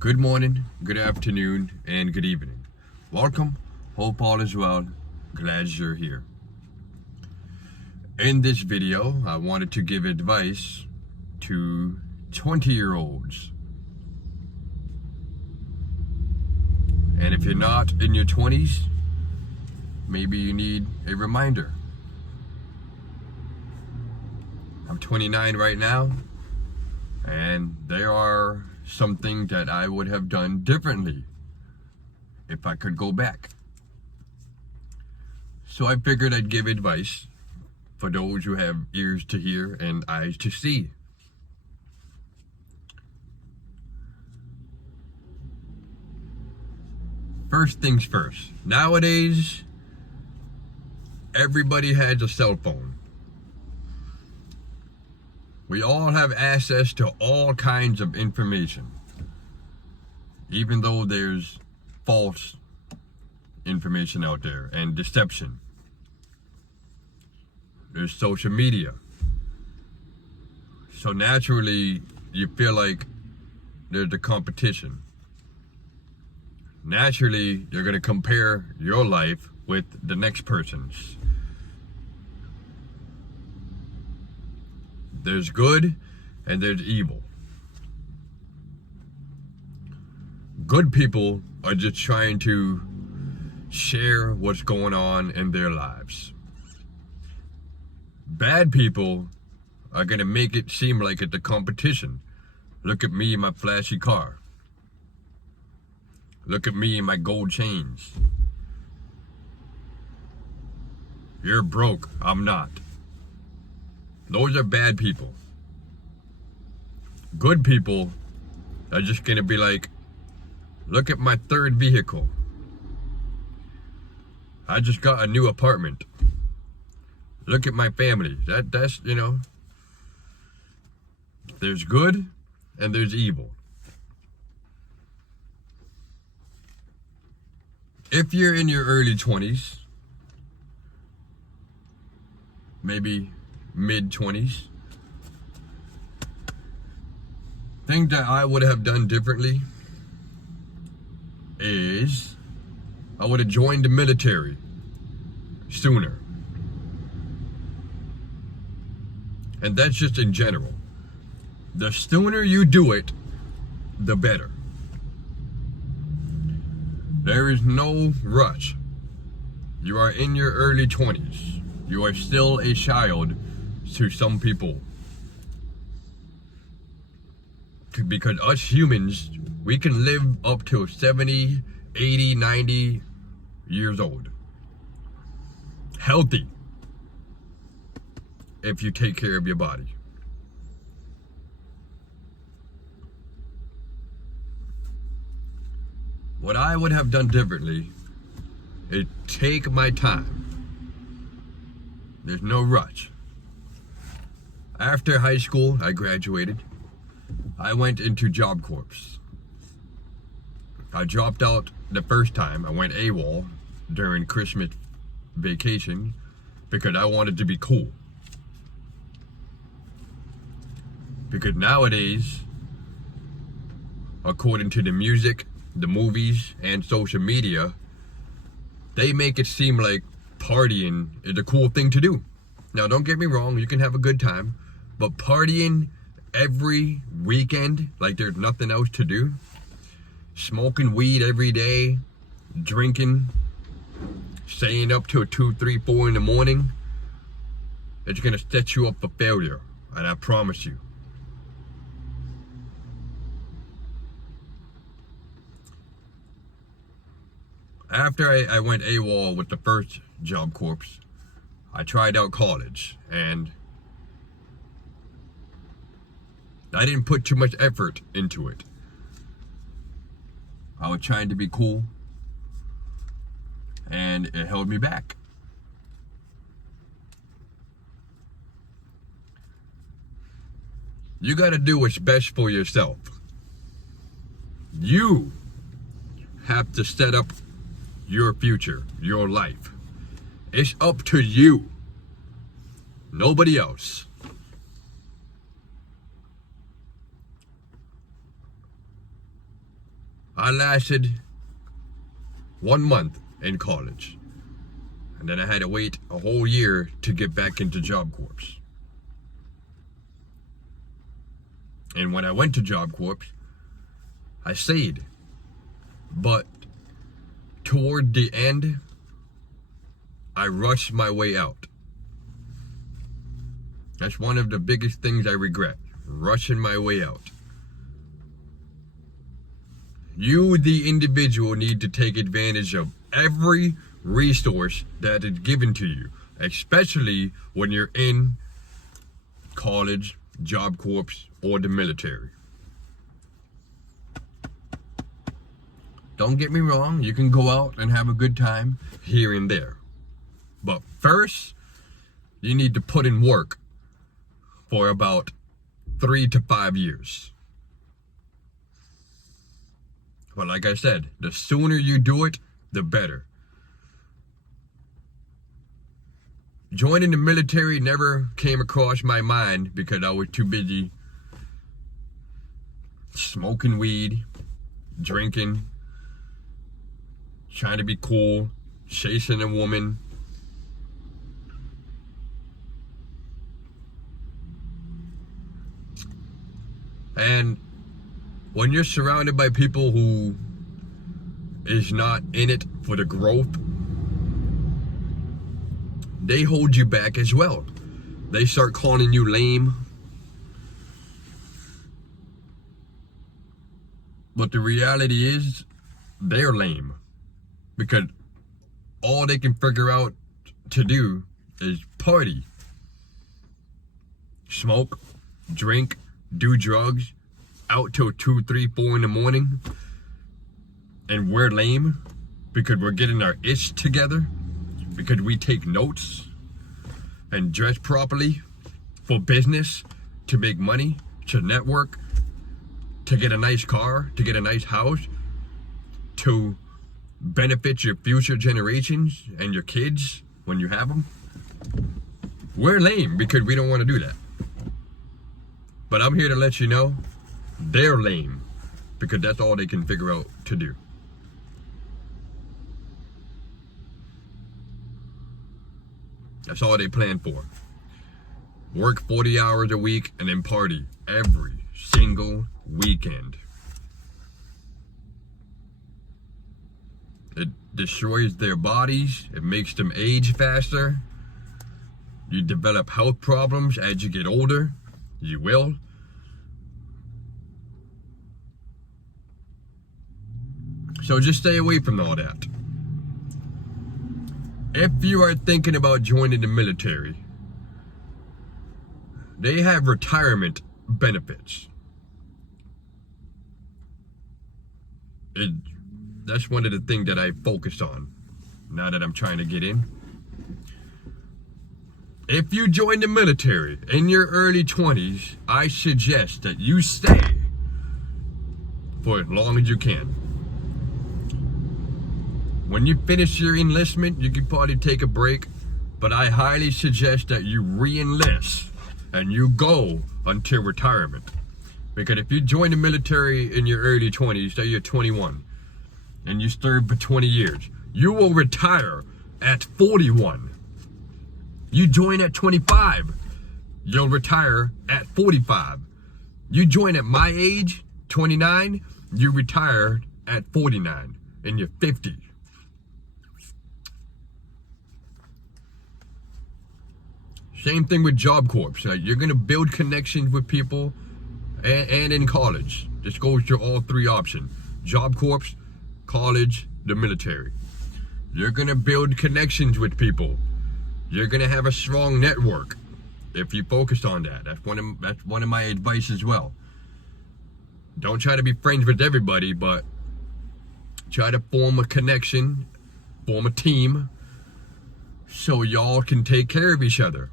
Good morning, good afternoon, and good evening. Welcome. Hope all is well. Glad you're here. In this video, I wanted to give advice to 20-year-olds. And if you're not in your 20s, maybe you need a reminder. I'm 29 right now, and there are something that I would have done differently if I could go back. So I figured I'd give advice for those who have ears to hear and eyes to see. First things first. Nowadays, everybody has a cell phone. We all have access to all kinds of information, even though there's false information out there and deception. There's social media. So naturally, you feel like there's a competition. Naturally, you're going to compare your life with the next person's. There's good and there's evil. Good people are just trying to share what's going on in their lives. Bad people are going to make it seem like it's a competition. Look at me in my flashy car. Look at me in my gold chains. You're broke, I'm not. Those are bad people. Good people are just gonna be like, look at my third vehicle. I just got a new apartment. Look at my family. That's there's good and there's evil. If you're in your early 20s, maybe mid-20s, thing that I would have done differently is I would have joined the military sooner. And that's just in general. The sooner you do it, the better. There is no rush. You are in your early 20s. You are still a child to some people. Because us humans, we can live up to 70, 80, 90 years old. Healthy. If you take care of your body. What I would have done differently is take my time. There's no rush. After high school, I graduated. I went into jobcorps. I dropped out the first time. I went AWOL during Christmas vacation because I wanted to be cool. Because nowadays, according to the music, the movies, and social media, they make it seem like partying is a cool thing to do. Now, don't get me wrong, you can have a good time, but partying every weekend like there's nothing else to do, smoking weed every day, drinking, staying up till 2, 3, 4 in the morning, it's gonna set you up for failure, and I promise you. After I went AWOL with the first job corps, I tried out college, and I didn't put too much effort into it. I was trying to be cool, and it held me back. You gotta do what's best for yourself. You have to set up your future, your life. It's up to you. Nobody else. I lasted 1 month in college. And then I had to wait a whole year to get back into Job Corps. And when I went to Job Corps, I stayed. But toward the end, I rushed my way out. That's one of the biggest things I regret, rushing my way out. You, the individual, need to take advantage of every resource that is given to you, especially when you're in college, Job Corps, or the military. Don't get me wrong, you can go out and have a good time here and there. But first, you need to put in work for about 3 to 5 years. But like I said, the sooner you do it, the better. Joining the military never came across my mind because I was too busy smoking weed, drinking, trying to be cool, chasing a woman. And when you're surrounded by people who is not in it for the growth, they hold you back as well. They start calling you lame. But the reality is, they're lame. Because all they can figure out to do is party. Smoke, drink, do drugs, out till 2, 3, 4 in the morning. And we're lame because we're getting our ish together. Because we take notes and dress properly for business, to make money, to network, to get a nice car, to get a nice house, to benefit your future generations and your kids when you have them. We're lame because we don't want to do that. But I'm here to let you know, they're lame because that's all they can figure out to do. That's all they plan for. Work 40 hours a week and then party every single weekend. It destroys their bodies. It makes them age faster. You develop health problems as you get older. You will. So just stay away from all that. If you are thinking about joining the military, they have retirement benefits. That's one of the things that I focused on now that I'm trying to get in. If you join the military in your early 20s, I suggest that you stay for as long as you can. When you finish your enlistment, you can probably take a break, but I highly suggest that you re-enlist and you go until retirement. Because if you join the military in your early 20s, say you're 21, and you serve for 20 years, you will retire at 41. You join at 25, you'll retire at 45. You join at my age, 29, you retire at 49 in your 50s. Same thing with Job Corps. You're going to build connections with people and in college. This goes to all three options. Job Corps, college, the military. You're going to build connections with people. You're going to have a strong network if you focus on that. That's one of my advice as well. Don't try to be friends with everybody, but try to form a connection, form a team, so y'all can take care of each other.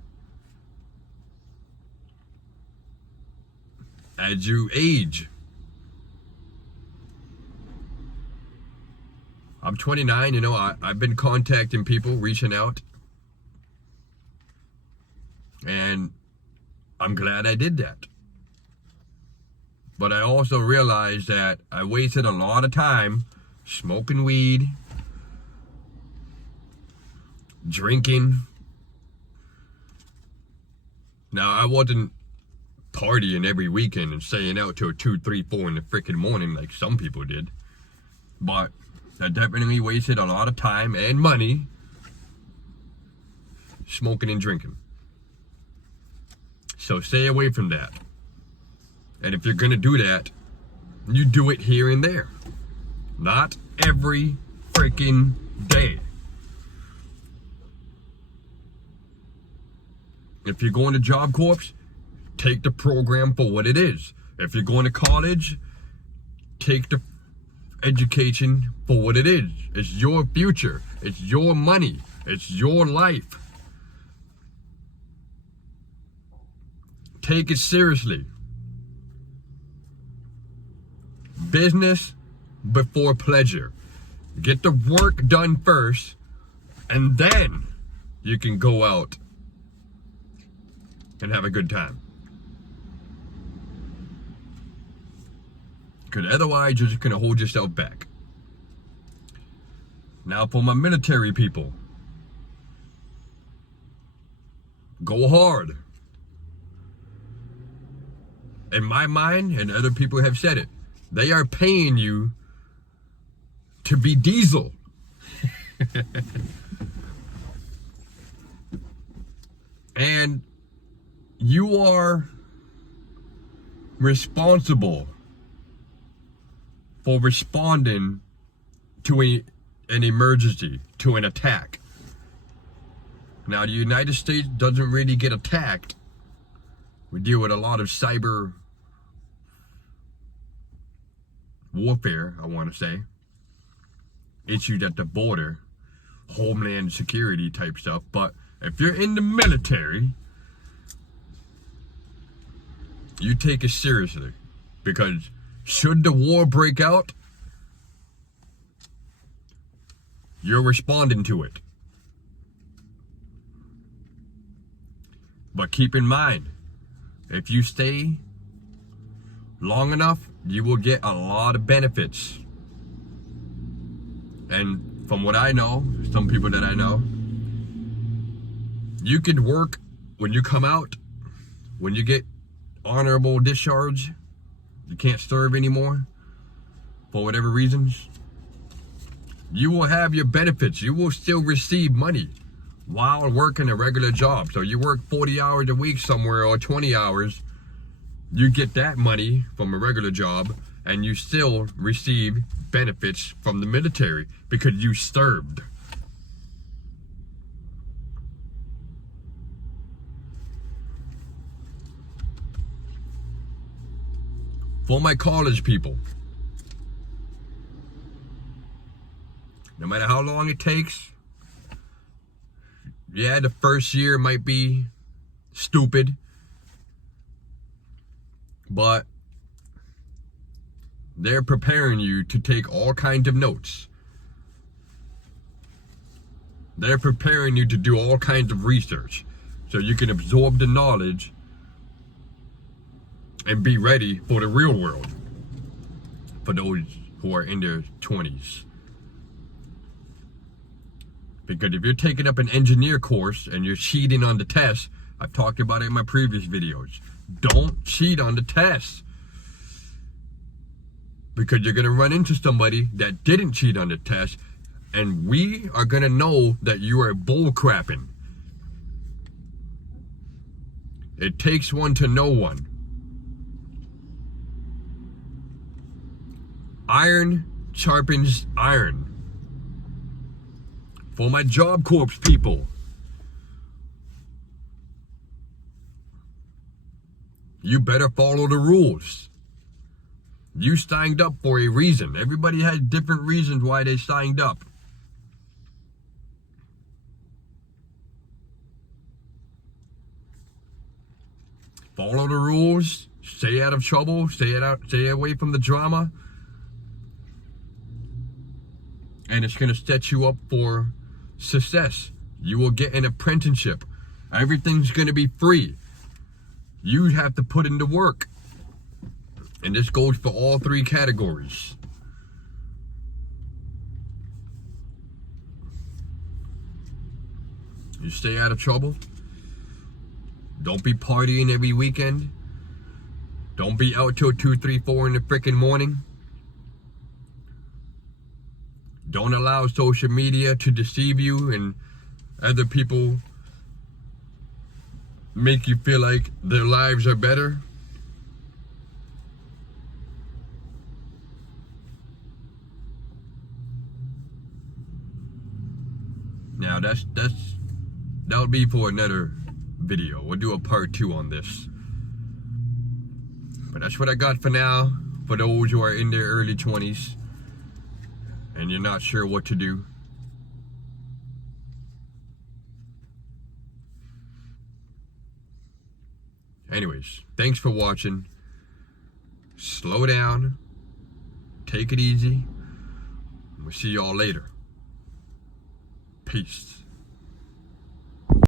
As you age. I'm 29, I've been contacting people, reaching out. And I'm glad I did that. But I also realized that I wasted a lot of time smoking weed, drinking. Now, I wasn't partying every weekend and staying out till 2, 3, 4 in the freaking morning like some people did. But I definitely wasted a lot of time and money smoking and drinking. So stay away from that. And if you're gonna do that, you do it here and there. Not every freaking day. If you're going to Job Corps, take the program for what it is. If you're going to college, take the education for what it is. It's your future. It's your money. It's your life. Take it seriously. Business before pleasure. Get the work done first, and then you can go out and have a good time. Because otherwise, you're just going to hold yourself back. Now, for my military people, go hard. In my mind, and other people have said it, they are paying you to be diesel. And you are responsible for responding to an emergency, to an attack. Now, the United States doesn't really get attacked. We deal with a lot of cyber warfare, I want to say. Issues at the border, homeland security type stuff. But if you're in the military, you take it seriously. Because should the war break out, you're responding to it. But keep in mind, if you stay long enough, you will get a lot of benefits. And from what I know, some people that I know, you can work when you come out, when you get honorable discharge, you can't serve anymore for whatever reasons, you will have your benefits. You will still receive money while working a regular job. So you work 40 hours a week somewhere or 20 hours, you get that money from a regular job, and you still receive benefits from the military because you served. For my college people, no matter how long it takes, yeah, the first year might be stupid, but they're preparing you to take all kinds of notes. They're preparing you to do all kinds of research so you can absorb the knowledge and be ready for the real world for those who are in their 20s. Because if you're taking up an engineer course and you're cheating on the test, I've talked about it in my previous videos. Don't cheat on the test. Because you're going to run into somebody that didn't cheat on the test, and we are going to know that you are bullcrapping. It takes one to know one. Iron sharpens iron. For my Job Corps people, you better follow the rules. You signed up for a reason. Everybody has different reasons why they signed up. Follow the rules. Stay out of trouble. Stay away from the drama. And it's going to set you up for success. You will get an apprenticeship. Everything's going to be free. You have to put in the work. And this goes for all three categories. You stay out of trouble. Don't be partying every weekend. Don't be out till 2, 3, 4 in the freaking morning. Don't allow social media to deceive you and other people make you feel like their lives are better. Now that'll be for another video. We'll do a part 2 on this. But that's what I got for now. For those who are in their early 20s and you're not sure what to do. Anyways, thanks for watching. Slow down. Take it easy. We'll see y'all later. Peace.